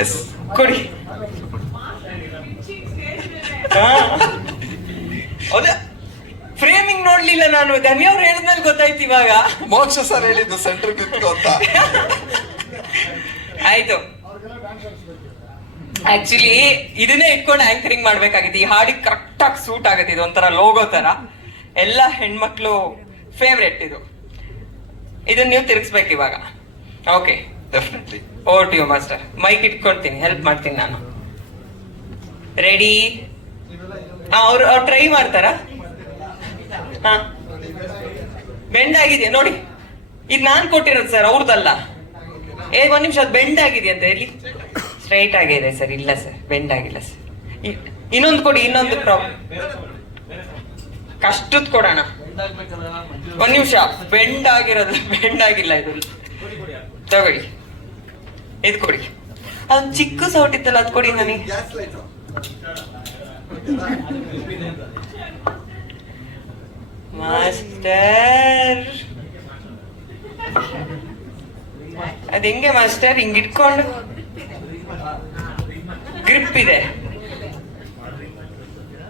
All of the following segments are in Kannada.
ಎಸ್ ಕೊಡಿ. ಹೌದಾ? ಫ್ರೇಮಿಂಗ್ ನೋಡ್ಲಿಲ್ಲ ನಾನು. ಧನ್ಯ ಅವ್ರು ಹೇಳಿದ್ಮೇಲೆ ಗೊತ್ತಾಯ್ತು ಇವಾಗ. ಮೋಕ್ಷ ಸರ್ ಹೇಳಿದ್ದು ಸೆಂಟರ್ ಕಿತ್ಕೊ ಅಂತ. ಆಯ್ತು. ಆಕ್ಚುಲಿ ಇದನ್ನೇ ಇಟ್ಕೊಂಡು ಆಂಕರಿಂಗ್ ಮಾಡ್ಬೇಕಾಗಿತ್ತು. ಈ ಹಾಡಿಗೆ ಕರೆಕ್ಟ್ ಆಗಿ ಸೂಟ್ ಆಗುತ್ತೆ. ಇದು ಒಂಥರ ಲೋಗೋ ತರ. ಎಲ್ಲ ಹೆಣ್ಮಕ್ಳು ಫೇವ್ರೆಟ್ ಇದು. ಇದನ್ನ ನೀವು ತಿರ್ಗಿಸ್ಬೇಕು ಇವಾಗ. Okay definitely over to you master mike ಇಟ್ಕೊಳ್ತೀನಿ. ಹೆಲ್ಪ್ ಮಾಡ್ತೀನಿ ನಾನು. ರೆಡಿ ಅವ್ರು ಅವ್ರು ಟ್ರೈ ಮಾಡ್ತಾರ? ಹಾ. ಬೆಂಡ್ ಆಗಿದೆಯಾ ನೋಡಿ. ಇದು ನಾನ್ ಕೊಟ್ಟಿರೋದು ಸರ್ ಅವ್ರದ್ದಲ್ಲ ಏ, ಒಂದ್ ನಿಮಿಷ, ಅದು ಬೆಂಡ್ ಆಗಿದೆ ಅಂತ ಹೇಳಿ. ಸ್ಟ್ರೈಟ್ ಆಗಿದೆ ಸರ್ ಇಲ್ಲ ಸರ್ ಬೆಂಡ್ ಆಗಿಲ್ಲ ಸರ್ ಇನ್ನೊಂದು ಕೊಡಿ, ಇನ್ನೊಂದು ಪ್ರಾಬ್ಲಮ್ ಕಷ್ಟದ್ ಕೊಡೋಣ. ಒಂದ್ ನಿಮಿಷ ಬೆಂಡ್ ಆಗಿರೋದು ಬೆಂಡ್ ಆಗಿಲ್ಲ ಇದು ತಗೊಳ್ಳಿ. ಇದು ಕೊಡಿ. ಅದೊಂದು ಚಿಕ್ಕ ಸೌಟ್ ಇತ್ತಲ್ಲ, ಅದು ಕೊಡಿ ನನಗೆ ಮಾಸ್ಟರ್. ಅದ್ ಹೆಂಗೆ ಮಾಸ್ಟರ್? ಹಿಂಗ್ ಇಟ್ಕೊಂಡು. ಗ್ರಿಪ್ ಇದೆ.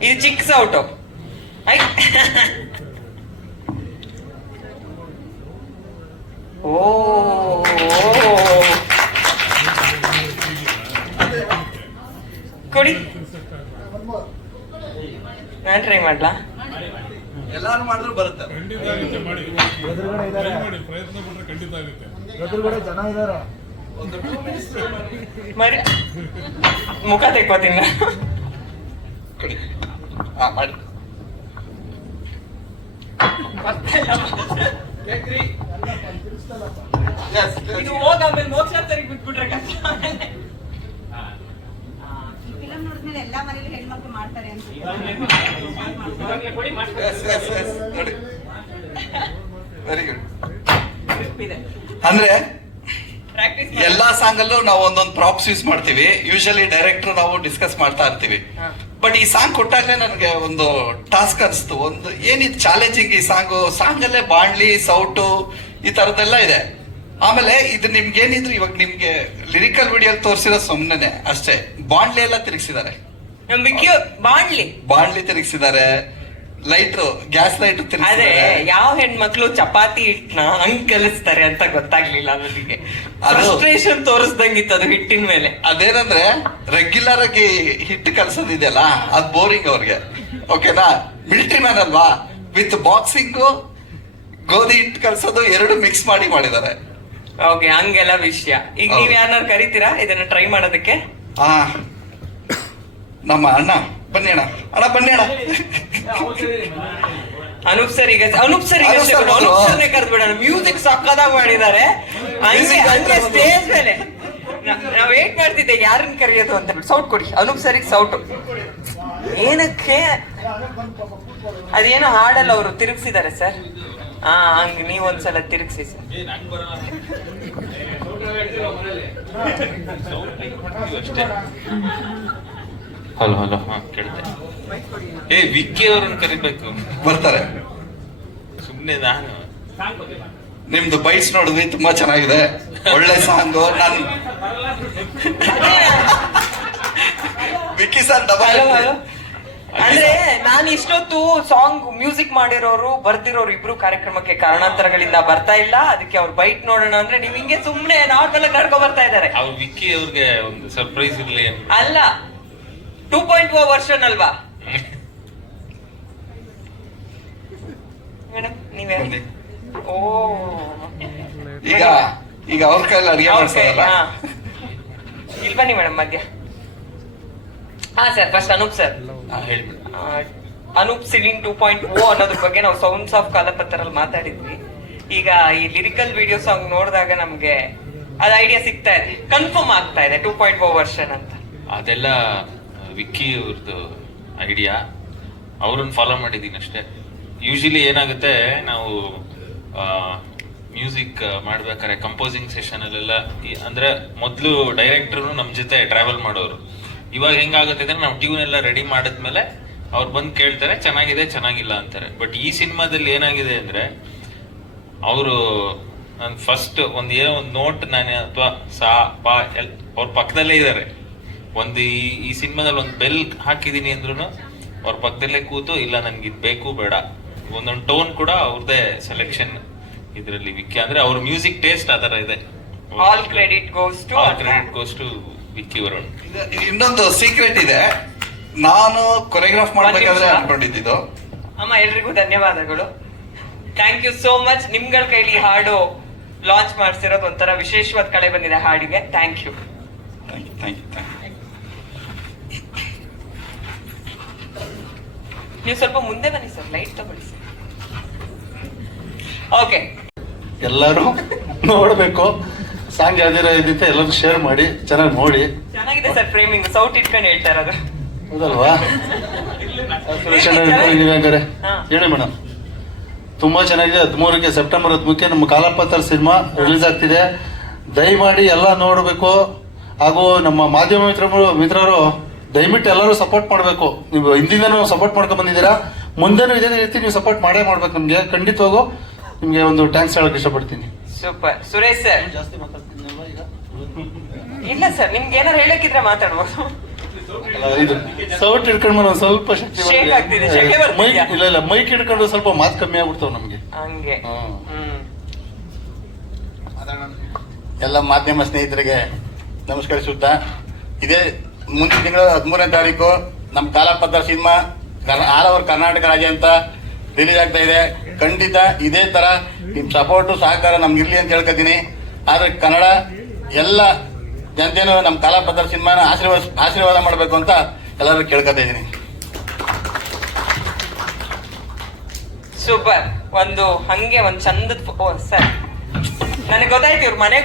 ಇದು ಚಿಕ್ಕ ಸೌಟು. ಐ. ಓ. ಕೊಡಿ. ನಾನು ಟ್ರೈ ಮಾಡ್ಲಾ? ಎಲ್ಲಾರು ಮಾಡಿದ್ರು ಬರುತ್ತೆ. ಖಂಡಿತ ಆಗುತ್ತೆ ಮಾಡಿ. ಎದುರುಗಡೆ ಇದ್ದಾರೆ. ಮಾಡಿ ಪ್ರಯತ್ನ ಪಟ್ರೆ ಖಂಡಿತ ಆಗುತ್ತೆ ಎದುರುಗಡೆ ಜನ ಇದ್ದಾರೆ. ಒಂದು ಟೂ ಮಿನಿಟ್ಸ್ ಮರಿ. ಮುಖ ತೆಕ್ಕೋತೀನಿ. ನಾನು. ಕೊಡಿ. ಹಾ ಮಾಡಿ. ಇದು ಹೋಗಾದ್ಮೇಲೆ ಮೋಕ್ಷ ಸರಿಗೆ ಬಿಟ್ಬಿಟ್ರೆ ಕಷ್ಟ. ಎಲ್ಲಾ ಮನೇಲಿ ಹೆಣ್ಮಕ್ಳು ಮಾಡ್ತಾರೆ ಅಂತ. Yes, yes, yes. ನೋಡಿ. ವೆರಿ ಗುಡ್ ಅಂದ್ರೆ ಪ್ರಾಕ್ಟೀಸ್ ಎಲ್ಲಾ ಸಾಂಗ್ ಅಲ್ಲೂ ನಾವು ಒಂದೊಂದು ಪ್ರಾಪ್ಸ್ ಯೂಸ್ ಮಾಡ್ತೀವಿ. ಯೂಶಲಿ ಡೈರೆಕ್ಟರ್ ನಾವು ಡಿಸ್ಕಸ್ ಮಾಡ್ತಾ ಇರ್ತೀವಿ. ಬಟ್ ಈ ಸಾಂಗ್ ಕೊಟ್ಟಾಗಲೇ ನನಗೆ ಒಂದು ಟಾಸ್ಕ್ ಅನಿಸ್ತು. ಒಂದು ಏನಿದ್ ಚಾಲೆಂಜಿಂಗ್ ಈ ಸಾಂಗು ಸಾಂಗ್ ಅಲ್ಲೇ ಬಾಂಡ್ಲಿ ಸೌಟು ಈ ತರದೆಲ್ಲ ಇದೆ. ಆಮೇಲೆ ಇದು ನಿಮ್ಗೆ ಏನಿದ್ರು ಇವಾಗ ನಿಮ್ಗೆ ಲಿರಿಕಲ್ ವಿಡಿಯೋ ತೋರಿಸಿರೋ ಸುಮ್ಮನೆ ಅಷ್ಟೇ. ಬಾಂಡ್ಲಿ ಎಲ್ಲ ತಿರುಗಿಸಿದ್ದಾರೆ. ಬಾಂಡ್ಲಿ ಬಾಣ್ಲಿ. ಬಾಣ್ಲಿ ತಿರುಗಿಸಿದ್ದಾರೆ. ಲೈಟ್ ಗ್ಯಾಸ್ ಲೈಟ್ ಅದೇ ಯಾವ ಹೆಣ್ಮಕ್ಳು ಚಪಾತಿ ಹಿಟ್ನ ಹಂಗ್ ಕಲಿಸ್ತಾರೆ ಅಂತ ಗೊತ್ತಾಗ್ಲಿಲ್ಲ ನನಗೆ ಫ್ರಸ್ಟ್ರೇಷನ್ ತೋರಿಸ್ದಂಗಿತ್ತು ಅದು ಹಿಟ್ಟಿನ ಮೇಲೆ. ಅದೇನಂದ್ರೆ ರೆಗ್ಯುಲರ್ ಆಗಿ ಹಿಟ್ಟು ಕಲ್ಸೋದಿದೆಯಲ್ಲ ಅದ್ ಬೋರಿಂಗ್ ಅವ್ರಿಗೆ. ಓಕೆನಾ? ಮಿಲಿಟರಿ ಮ್ಯಾನ್ ಅಲ್ವಾ ವಿತ್ ಬಾಕ್ಸಿಂಗು ಗೋಧಿ ಹಿಟ್ ಕಲ್ಸೋದು ಎರಡು ಮಿಕ್ಸ್ ಮಾಡಿ ಮಾಡಿದ್ದಾರೆ. ಓಕೆ ಹಂಗೆಲ್ಲ ವಿಷಯ. ಈಗ. ನೀವ್ ಯಾರನ್ನ ಕರಿತೀರಾ? ಇದನ್ನ ಟ್ರೈ ಮಾಡೋದಕ್ಕೆ? ಆ ನಮ್ಮ ಅಣ್ಣ ಬನ್ನಿ ಅಣ್ಣ. ಅಣ್ಣ ಬನ್ನಿ ಅಣ್ಣ. ಅನೂಪ್ ಸರ್ ಈಗ ಅನೂಪ್ ಸರ್ ಈಗ. ಅನೂಪ್ ಸರ್ನೇ ಕರೆದು ಮ್ಯೂಸಿಕ್ ಸಕ್ಕದಾಗಿ ಮಾಡಿದ್ದಾರೆ. ಹಂಗೆ ಹಂಗೆ ಸ್ಟೇಜ್ ಮೇಲೆ. ನಾ- ನಾ ವೇಟ್ ಮಾಡ್ತಿದ್ದೆ ಯಾರನ್ನ ಕರೆಯೋದು ಅಂತ. ಸೌಟ್ ಕೊಡಿ. ಅನೂಪ್ ಸರಿಗೆ ಸೌಟು ಏನಕ್ಕೆ? ಅದೇನೋ ಹಾಡಲ್ಲ ಅವರು ತಿರುಗಿಸಿದ್ದಾರೆ ಸರ್. ಹಾ ಹಂಗ್ ನೀವ್ ಒಂದ್ಸಲ ತಿರುಗಿಸಿ ಸರ್. ಹಲೋ ಹಲೋ ಹಾ ಏ ವಿಕ್ಕಿ ಅವ್ರನ್ನ ಕರಿಬೇಕು. ಬರ್ತಾರೆ. ಸುಮ್ಮನೆ ನಾನು. ನಿಮ್ದು ಬೈಟ್ಸ್ ನೋಡಿದ್ವಿ ತುಂಬಾ ಚೆನ್ನಾಗಿದೆ. ಒಳ್ಳೆ ಸಾಂಗ್ ನಾನು Vicky sir double hello hello. ಅಂದ್ರೆ ನಾನು ಇಷ್ಟೊತ್ತು ಸಾಂಗ್ ಮ್ಯೂಸಿಕ್ ಮಾಡಿರೋರು ಬರ್ತಿರೋರು ಇಬ್ರು ಕಾರ್ಯಕ್ರಮಕ್ಕೆ ಕಾರಣಾಂತರಗಳಿಂದ ಬರ್ತಾ ಇಲ್ಲ. ಅದಕ್ಕೆ ಅವ್ರು ಬೈಟ್ ನೋಡೋಣ ಅಂದ್ರೆ ನೀವ್ ಹಿಂಗೆ ಸುಮ್ನೆ ನಾರ್ಮಲ್ ಕರ್ಕೊ ನಡ್ಕೊ ಬರ್ತಾ ಇದಾರೆ ಅವ್ರು ವಿಕ್ಕಿ ಅವ್ರಿಗೆ ಒಂದು ಸರ್ಪ್ರೈಸ್ ಇರ್ಲಿ ಅಂತ. ಅಲ್ಲ ಟೂ ಪಾಯಿಂಟ್ ಓ ವರ್ಷನ್ ಅಲ್ವಾ ಮೇಡಮ್ ನೀವೇ? ಓ. ಈಗ ಈಗ ಅವ್ರ ಕೈಯಲ್ಲಿ ಅಡಿಗೆ ಹಾ. ಇಲ್ಲಿ ಬನ್ನಿ ಮೇಡಮ್ ಮಧ್ಯ. ಹಾ sir first Anoop sir. Anoop ceiling two point O ಅನ್ನೋದ್ರ ಬಗ್ಗೆ ನಾವು ಸೌಂಡ್ಸ್ ಆಫ್ ಕಾಲಪತ್ರಲ್ಲಿ ಮಾತಾಡಿದ್ವಿ. ಈಗ ಈ ಲಿರಿಕಲ್ ವಿಡಿಯೋ ಸಾಂಗ್ ನೋಡಿದಾಗ ನಮ್ಗೆ ಅದ್ ಐಡಿಯಾ ಸಿಗ್ತಾ ಇದೆ. ಕನ್ಫರ್ಮ್ ಆಗ್ತಾ ಇದೆ ಟೂ ಪಾಯಿಂಟ್ ಓ ವರ್ಷನ್ ಅಂತ ಅದೆಲ್ಲ ವಿಕ್ಕಿ ಅವ್ರದ್ದು ಐಡಿಯಾ ಅವ್ರನ್ನ ಫಾಲೋ ಮಾಡಿದ್ದೀನಿ ಅಷ್ಟೇ. ಯೂಶಲಿ ಏನಾಗುತ್ತೆ, ನಾವು ಮ್ಯೂಸಿಕ್ ಮಾಡ್ಬೇಕಾದ್ರೆ ಕಂಪೋಸಿಂಗ್ ಸೆಷನ್ ಅಂದರೆ ಈ- ಅಂದ್ರೆ ಮೊದಲು ಡೈರೆಕ್ಟರ್ ನಮ್ಮ ಜೊತೆ ಟ್ರಾವೆಲ್ ಮಾಡೋರು. ಇವಾಗ ಹೆಂಗಾಗುತ್ತೆ ಅಂದ್ರೆ ನಾವು ಟ್ಯೂನ್ ಎಲ್ಲ ರೆಡಿ ಮಾಡಿದ್ಮೇಲೆ ಅವ್ರು ಬಂದು ಕೇಳ್ತಾರೆ, ಚೆನ್ನಾಗಿದೆ, ಚೆನ್ನಾಗಿಲ್ಲ ಅಂತಾರೆ. ಬಟ್ ಈ ಸಿನಿಮಾದಲ್ಲಿ ಏನಾಗಿದೆ ಅಂದ್ರೆ, ಅವರು, ನಾನು ಫಸ್ಟ್ ಒಂದು ಏನೋ ಒಂದು ನೋಟ್ ನಾನು, ಅಥವಾ ಸಾ, ಪಾ, ಎಲ್, ಅವ್ರ ಪಕ್ಕದಲ್ಲೇ ಇದ್ದಾರೆ ಒಂದು ಈ ಈ ಸಿನಿಮಾದಲ್ಲಿ ಒಂದು ಬೆಲ್ ಹಾಕಿದೀನಿ ಅಂದ್ರೂ ಅವ್ರ ಪಕ್ಕದಲ್ಲೇ ಕೂತು ಇಲ್ಲ ನನ್ಗೆ ಇದು ಬೇಕು ಬೇಡ. ಒಂದೊಂದು ಟೋನ್ ಕೂಡ ಅವ್ರದೇ ಸೆಲೆಕ್ಷನ್ ಇದರಲ್ಲಿ ವಿಕ್ಕಿ. ಅಂದ್ರೆ ಅವ್ರ ಮ್ಯೂಸಿಕ್ ಟೇಸ್ಟ್ ಆ ಥರ ಇದೆ. All credit goes to all credit goes to Vicky Varun. ಇದು- ಇನ್ನೊಂದು ಸೀಕ್ರೆಟ್ ಇದೆ. ನಾನು ಕೊರಿಯೋಗ್ರಾಫ್ ಮಾಡಬೇಕಾದ್ರೆ. ಅನ್ಕೊಂಡಿದ್ದು. ಅಮ್ಮ ಎಲ್ರಿಗೂ ಧನ್ಯವಾದಗಳು. ಥ್ಯಾಂಕ್ ಯು ಸೋ ಮಚ್ ನಿಮ್ಗಳ ಕೈಲಿ ಹಾಡು ಲಾಂಚ್ ಮಾಡ್ಸಿರೋದು ಒಂಥರ ವಿಶೇಷವಾದ ಕಳೆ ಬಂದಿದೆ ಹಾಡಿಗೆ. Thank you thank you thank you thank you ನೀವು ಸ್ವಲ್ಪ ಮುಂದೆ ಬನ್ನಿ ಸರ್ ಲೈಟ್ ತಗೊಳ್ಳಿ ಸರ್. ಓಕೆ ಎಲ್ಲರೂ ನೋಡಬೇಕು. ಸಾಂಗ್ ಯಾವ್ದಿರ ಇದ್ದಿತ್ತೆ ಎಲ್ಲರೂ ಶೇರ್ ಮಾಡಿ ಚೆನ್ನಾಗಿ ನೋಡಿ. ಚೆನ್ನಾಗಿದೆ ಸರ್ ಫ್ರೇಮಿಂಗ್ ಸೌಟ್ ಇಟ್ಕೊಂಡು ಹೇಳ್ತಾ ಇರೋದು. ಹೌದಲ್ವಾ. ಹೇಳಿ ಮೇಡಮ್ ತುಂಬಾ ಚೆನ್ನಾಗಿದೆ. ಹದಿಮೂರಕ್ಕೆ ಸೆಪ್ಟೆಂಬರ್ ಹದಿಮೂರಕ್ಕೆ ನಮ್ಮ ಕಾಲಪತ್ರ ಸಿನಿಮಾ ರಿಲೀಸ್ ಆಗ್ತಿದೆ. ದಯಮಾಡಿ ಎಲ್ಲ ನೋಡಬೇಕು. ಹಾಗೂ ನಮ್ಮ ಮಾಧ್ಯಮ ಮಿತ್ರರು ಮಿತ್ರರು ದಯವಿಟ್ಟು ಎಲ್ಲರೂ ಸಪೋರ್ಟ್ ಮಾಡಬೇಕು. ನೀವು ಹಿಂದಿಂದನೂ ಸಪೋರ್ಟ್ ಮಾಡ್ಕೊಂಡು ಬಂದಿದ್ದೀರಾ? ಮುಂದೆನೂ ಇದೇ ರೀತಿ ನೀವು ಸಪೋರ್ಟ್ ಮಾಡೇ ಮಾಡ್ಬೇಕು ನಮಗೆ. ಖಂಡಿತವಾಗೂ ನಿಮಗೆ ಒಂದು ಟ್ಯಾಂಕ್ಸ್ ಹೇಳಕ್ಕೆ ಇಷ್ಟಪಡ್ತೀನಿ. Super Suresh sir. ಜಾಸ್ತಿ ಇಲ್ಲ ಸರ್ ನಿಮ್ಗೆ ಏನಾರು ಹೇಳಕ್ಕಿದ್ರೆ ಮಾತಾಡ್ಬೋದು ಇದು ಸೌಟ್ ಹಿಡ್ಕೊಂಡು ಒಂದ್ ಸ್ವಲ್ಪ ಶಕ್ತಿ Shake ಆಗ್ತಿದೆ, ಶೆಕೆ ಬರ್ತಿದ್ಯಾ? ಮೈಕ್ ಇಲ್ಲ ಇಲ್ಲ ಮೈಕ್ ಹಿಡ್ಕೊಂಡು ಸ್ವಲ್ಪ ಮಾತು ಕಮ್ಮಿ ಆಗ್ಬಿಡ್ತಾವ ನಮಗೆ. ಹಂಗೆ. ಹ್ಮ್. ಹ್ಮ್. ಎಲ್ಲ ಮಾಧ್ಯಮ ಸ್ನೇಹಿತರಿಗೆ ನಮಸ್ಕರಿಸುತ್ತಾ ಇದೇ ಮುಂದಿನ ತಿಂಗಳ ಹದಿಮೂರನೇ ತಾರೀಕು ನಮ್ಮ Kalapatra cinema all over Karnataka ಅಂತ ರಿಲೀಸ್ ಆಗ್ತಾ ಇದೆ. ಖಂಡಿತ ಇದೇ ತರ ನಿಮ್ ಸಪೋರ್ಟು ಸಹಕಾರ ನಮ್ಗೆ ಇರ್ಲಿ ಅಂತ ಹೇಳ್ಕೊತೀನಿ. ಆದ್ರೆ ಕನ್ನಡ ಎಲ್ಲ ಜನತೆನೂ ನಮ್ಮ ಕಾಲಪತ್ರ ಸಿನಿಮಾನ ಆಶೀರ್ವಾದ ಆಶೀರ್ವಾದ ಮಾಡಬೇಕು ಅಂತ ಎಲ್ಲರೂ ಕೇಳ್ಕೊತಾ ಇದ್ದೀನಿ. ಸೂಪರ್ ಒಂದು ಹಂಗೆ ಒಂದು ಚಂದದ ಸರ್. ನನಗೆ ಗೊತ್ತಾಯ್ತು ಇವ್ರ ಮನೆಗೆ